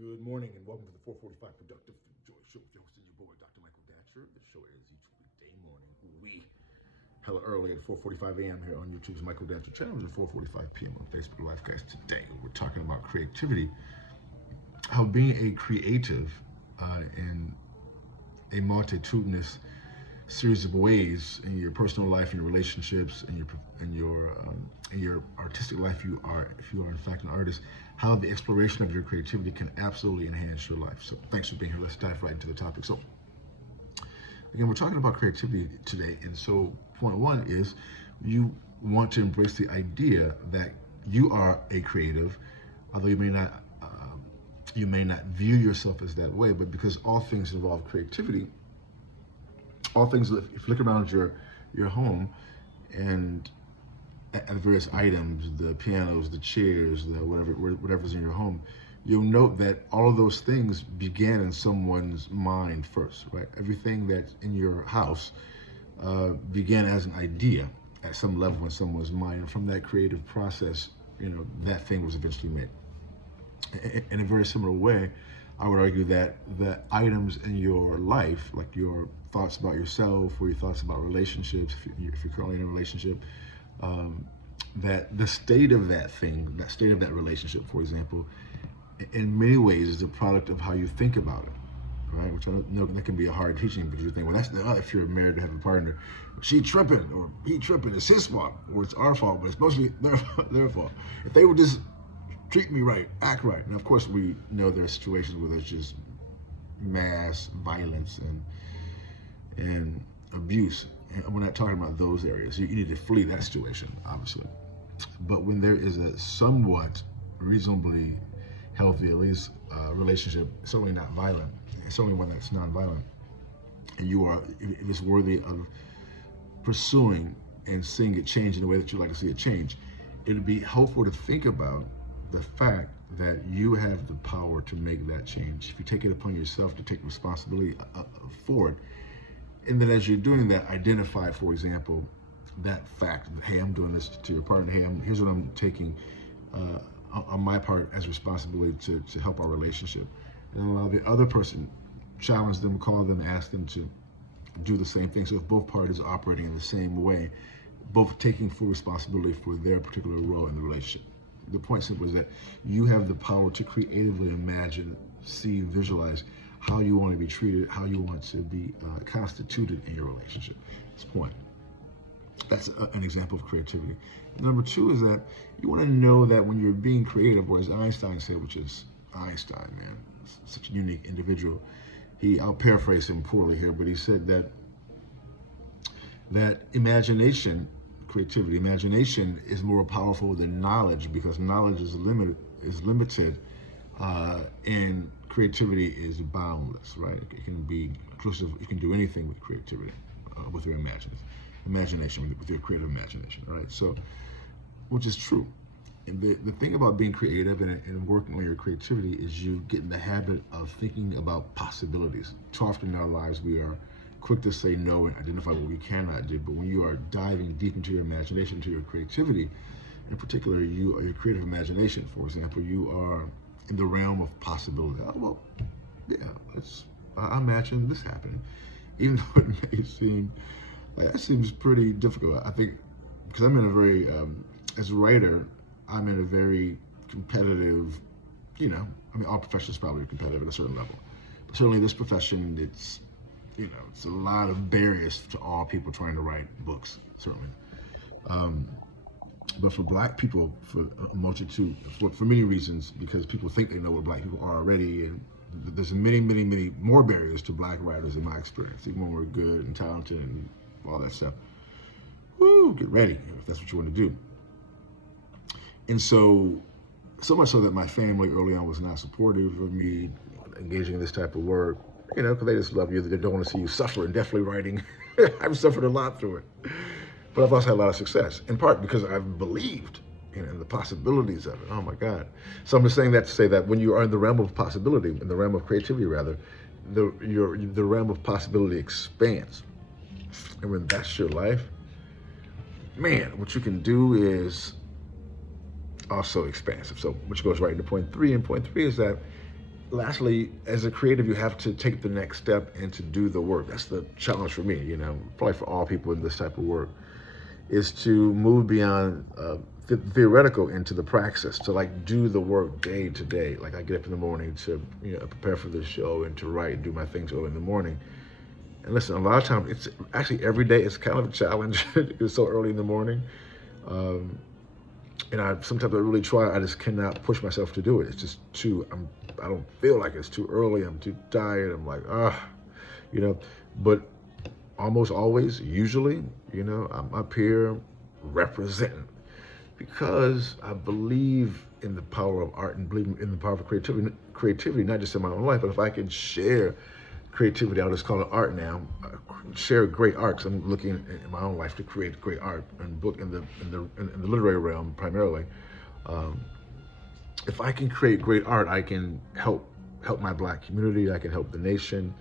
Good morning and welcome to the 445 Productive Joy Show with your host and your boy, Dr. Michael Datcher. The show is each weekday morning. Hella early at 4:45 a.m. here on YouTube's Michael Datcher channel and 4:45 p.m. on Facebook Live. Guys, today we're talking about creativity, how being a creative in a multitudinous series of ways in your personal life, in your relationships, in your artistic life, if you are in fact an artist, how the exploration of your creativity can absolutely enhance your life. So thanks for being here. Let's dive right into the topic. So again, we're talking about creativity today, and so point one is you want to embrace the idea that you are a creative, although you may not view yourself as that way, but because all things involve creativity, all things, if you look around your home and at the various items, the pianos, the chairs, the whatever's in your home, you'll note that all of those things began in someone's mind first, right? Everything that's in your house began as an idea at some level in someone's mind, and from that creative process, that thing was eventually made. In a very similar way, I would argue that the items in your life, like your thoughts about yourself or your thoughts about relationships, if you're currently in a relationship, that the state of that thing, that state of that relationship, for example, in many ways is a product of how you think about it, right? Which I don't know, that can be a hard teaching, because you think, well, if you're married to have a partner, she tripping or he tripping, it's his fault or it's our fault, but it's mostly their fault. If they would just treat me right, act right. And of course, we know there are situations where there's just mass violence and abuse. And we're not talking about those areas. You need to flee that situation, obviously. But when there is a somewhat reasonably healthy, at least, relationship, certainly not violent, certainly one that's non-violent, and if it's worthy of pursuing and seeing it change in the way that you'd like to see it change, it'd be helpful to think about the fact that you have the power to make that change. If you take it upon yourself to take responsibility for it, and then as you're doing that, identify, for example, that fact that, hey, I'm doing this to your partner. Hey, here's what I'm taking on my part as responsibility to help our relationship. And allow the other person, challenge them, call them, ask them to do the same thing. So if both parties are operating in the same way, both taking full responsibility for their particular role in the relationship. The point simply is that you have the power to creatively imagine, see, visualize how you want to be treated, how you want to be constituted in your relationship. That's point. That's an example of creativity. Number two is that you want to know that when you're being creative, or as Einstein said, which is Einstein, man, such a unique individual. I'll paraphrase him poorly here, but he said that imagination is more powerful than knowledge, because knowledge is limited, and creativity is boundless, right? It can be inclusive. You can do anything with creativity, with your imagination, with your creative imagination, right? So, which is true. And the thing about being creative and working on your creativity is you get in the habit of thinking about possibilities. Too often in our lives, we are quick to say no and identify what we cannot do. But when you are diving deep into your imagination, to your creativity, in particular, your creative imagination, for example, you are in the realm of possibility. Oh, well, yeah, I imagine this happening. Even though it may seem, that seems pretty difficult. I think, because I'm in a very, as a writer, I'm in a very competitive, all professions probably are competitive at a certain level. But certainly this profession, it's a lot of barriers to all people trying to write books, certainly. But for Black people, for a multitude, for many reasons, because people think they know what Black people are already, and there's many, many, many more barriers to Black writers in my experience, even when we're good and talented and all that stuff. Woo, get ready if that's what you want to do. And so much so that my family early on was not supportive of me engaging in this type of work, because they just love you. They don't want to see you suffer, and definitely writing. I've suffered a lot through it. But I've also had a lot of success, in part because I've believed in the possibilities of it. Oh my God. So I'm just saying that to say that when you are in the realm of possibility, in the realm of creativity rather, the realm of possibility expands. And when that's your life, man, what you can do is also expansive. So which goes right into point three. And point three is that lastly, as a creative, you have to take the next step and to do the work. That's the challenge for me, probably for all people in this type of work, is to move beyond theoretical into the praxis, to like do the work day to day. Like I get up in the morning to prepare for this show and to write and do my things early in the morning. And listen, a lot of times it's actually every day it's kind of a challenge. It's so early in the morning. Um, and sometimes I really try. I just cannot push myself to do it. It's just I don't feel like it's too early. I'm too tired. I'm like, you know. But almost always, usually, I'm up here representing because I believe in the power of art and believe in the power of creativity, not just in my own life, but if I can share creativity, I'll just call it art now. Share great art, because I'm looking in my own life to create great art and book in the literary realm primarily. Um, if I can create great art, I can help my Black community. I can help the nation.